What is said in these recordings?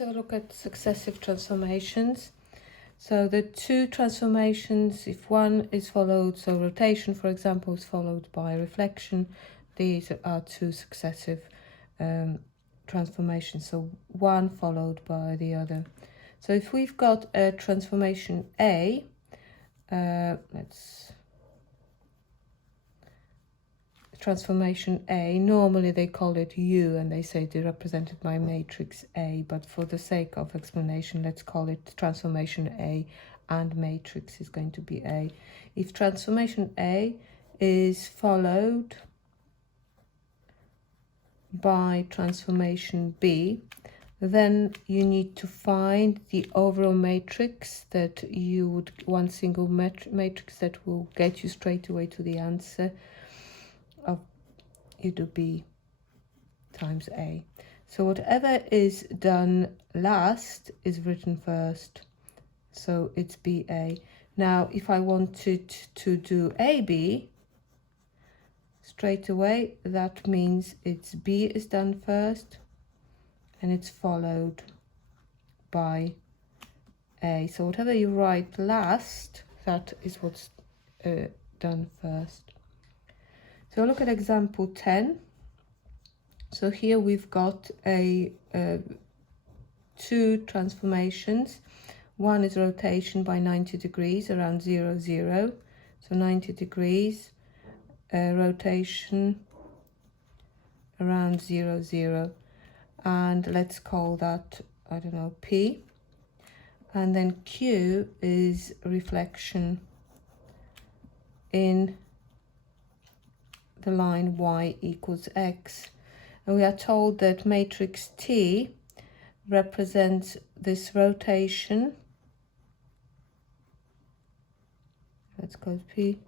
So look at successive transformations. So the two transformations, if one is followed, so rotation, for example, is followed by reflection, these are two successive transformations, so one followed by the other. So if we've got a transformation A, transformation A, normally they call it U and they say they're represented by matrix A, but for the sake of explanation, let's call it transformation A and matrix is going to be A. If transformation A is followed by transformation B, then you need to find the overall matrix that you would, one single matrix that will get you straight away to the answer of you do B times A. So whatever is done last is written first. So it's BA. Now, if I wanted to do AB straight away, that means it's B is done first and it's followed by A. So whatever you write last, that is what's done first. So look at example 10. So here we've got two transformations. One is rotation by 90 degrees around 0, 0. So 90 degrees, rotation around 0, 0. And let's call that, I don't know, P. And then Q is reflection in the line y equals x. And we are told that matrix T represents this rotation. Let's go P,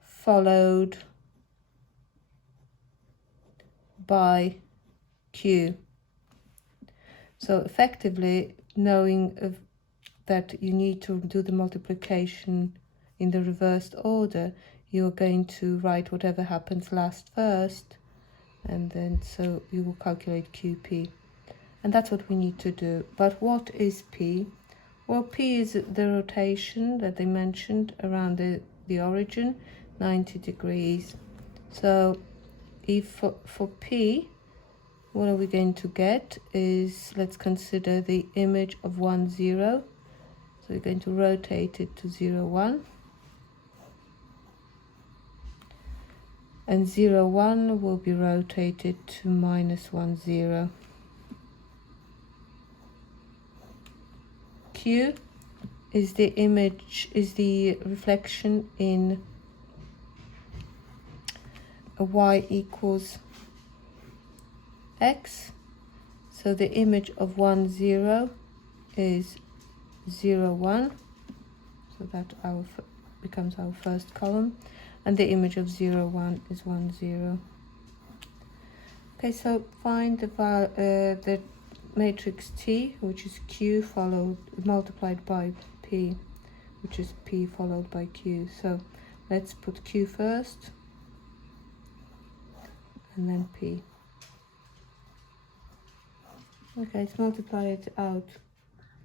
followed by Q. So effectively, knowing that you need to do the multiplication in the reversed order, you're going to write whatever happens last first, and then so you will calculate QP. And that's what we need to do. But what is P? Well, P is the rotation that they mentioned around the origin, 90 degrees. So if for P, what are we going to get is, let's consider the image of 1, 0. So we're going to rotate it to 0, 1. And 0, 1 will be rotated to -1, 0. Q is the image, is the reflection in a y equals x. So the image of 1, 0 is 0, 1. So that becomes our first column. And the image of 0, 1 is 1, 0. Okay, so find the matrix T, which is Q multiplied by P, which is P followed by Q. So let's put Q first, and then P. Okay, let's multiply it out.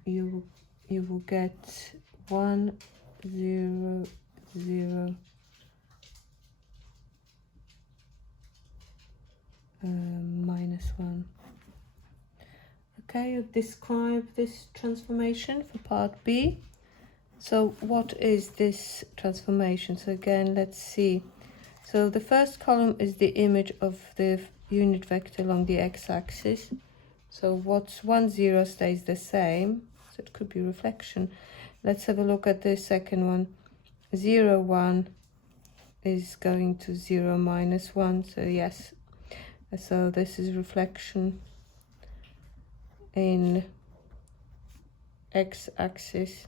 You will get 1, 0, 0. -1. Okay, you describe this transformation for part B. So what is this transformation? So again, let's see. So the first column is the image of the unit vector along the x-axis. So what's 1, 0 stays the same. So it could be reflection. Let's have a look at the second one. 0, 1 is going to 0, -1. So yes. So this is reflection in x-axis,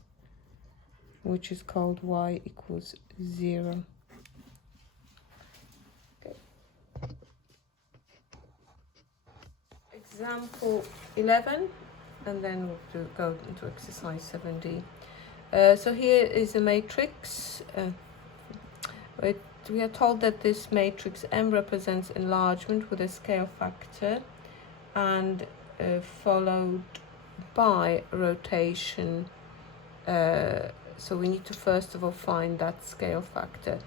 which is called y equals 0. Okay. Example 11, and then we'll go into exercise 7D. So here is a matrix. We are told that this matrix M represents enlargement with a scale factor and followed by rotation. So we need to first of all find that scale factor.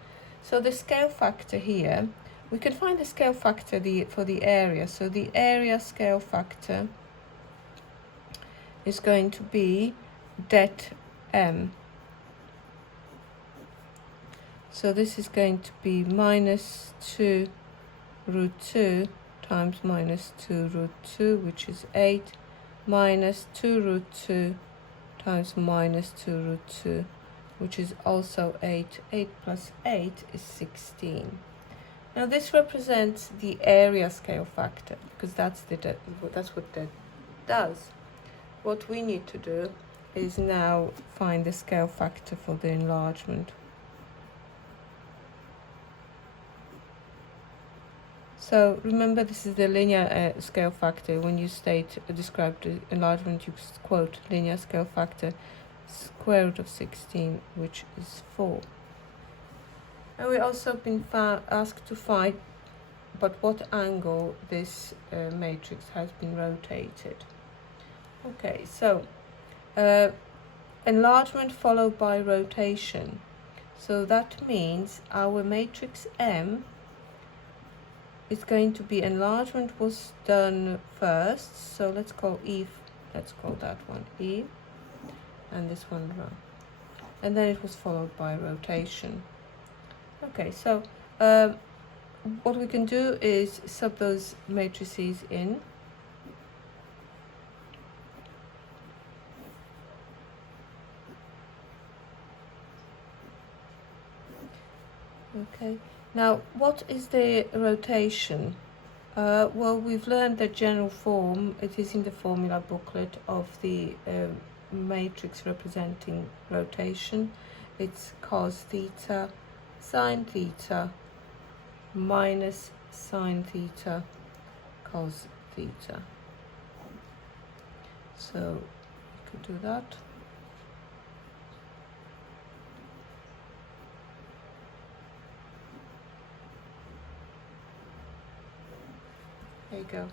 So the scale factor here, we can find the scale factor for the area. So the area scale factor is going to be det m. So this is going to be minus 2 root 2 times minus 2 root 2, which is 8, minus 2 root 2 times minus 2 root 2, which is also 8. 8 plus 8 is 16. Now this represents the area scale factor, because that's what that does. What we need to do is now find the scale factor for the enlargement. So remember, this is the linear scale factor. When you describe the enlargement, you quote linear scale factor square root of 16, which is 4. And we also been asked to find but what angle this matrix has been rotated. Okay, so enlargement followed by rotation. So that means our matrix M is going to be enlargement was done first. So let's call that one E, and this one rho. And then it was followed by rotation. Okay, so what we can do is sub those matrices in. Okay, now what is the rotation? Well, we've learned the general form. It is in the formula booklet of the matrix representing rotation. It's cos theta sine theta minus sine theta cos theta. So we could do that. There you go.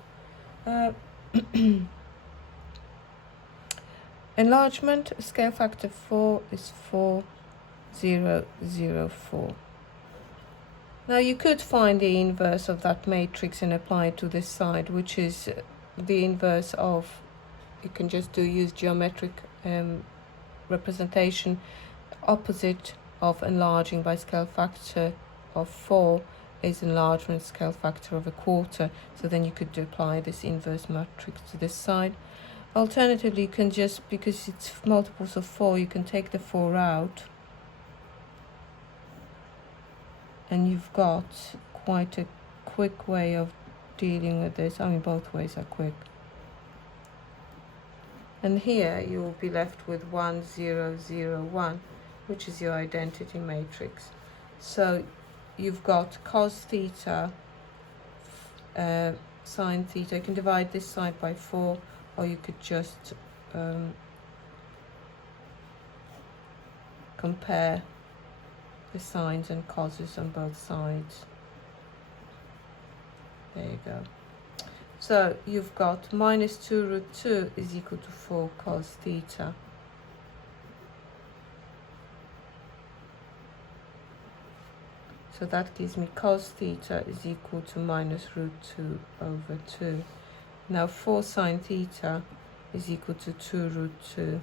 Enlargement scale factor 4 is 4004. Now you could find the inverse of that matrix and apply it to this side, which is the inverse of, you can just use geometric representation. Opposite of enlarging by scale factor of 4 is enlargement scale factor of 1/4. So then you could apply this inverse matrix to this side. Alternatively, you can just, because it's multiples of 4, you can take the 4 out, and you've got quite a quick way of dealing with this. I mean, both ways are quick. And here you will be left with 1, 0, 0, 1, which is your identity matrix. So you've got cos theta, sine theta. You can divide this side by 4, or you could just compare the sines and coses on both sides. There you go. So you've got minus 2 root 2 is equal to 4 cos theta. So that gives me cos theta is equal to minus root 2 over 2. Now 4 sine theta is equal to 2 root 2.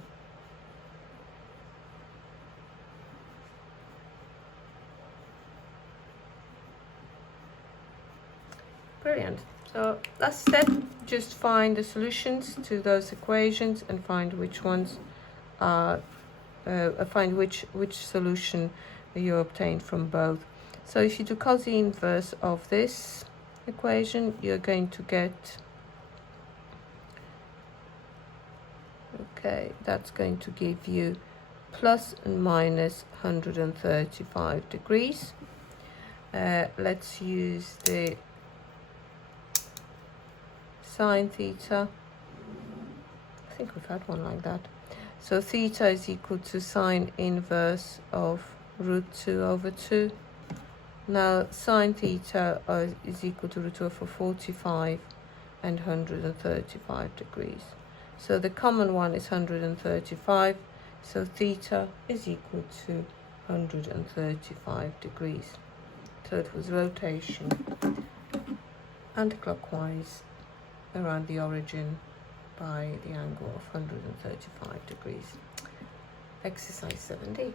Brilliant. So last step, just find the solutions to those equations and find which ones are, find which solution you obtained from both. So if you do cos the inverse of this equation, you're going to get, okay, that's going to give you plus and minus 135 degrees. Let's use the sine theta. I think we've had one like that. So theta is equal to sine inverse of root 2 over 2. Now sine theta is equal to root 2 over 45 and 135 degrees. So the common one is 135, so theta is equal to 135 degrees. So it was rotation anti-clockwise around the origin by the angle of 135 degrees. Exercise 7D.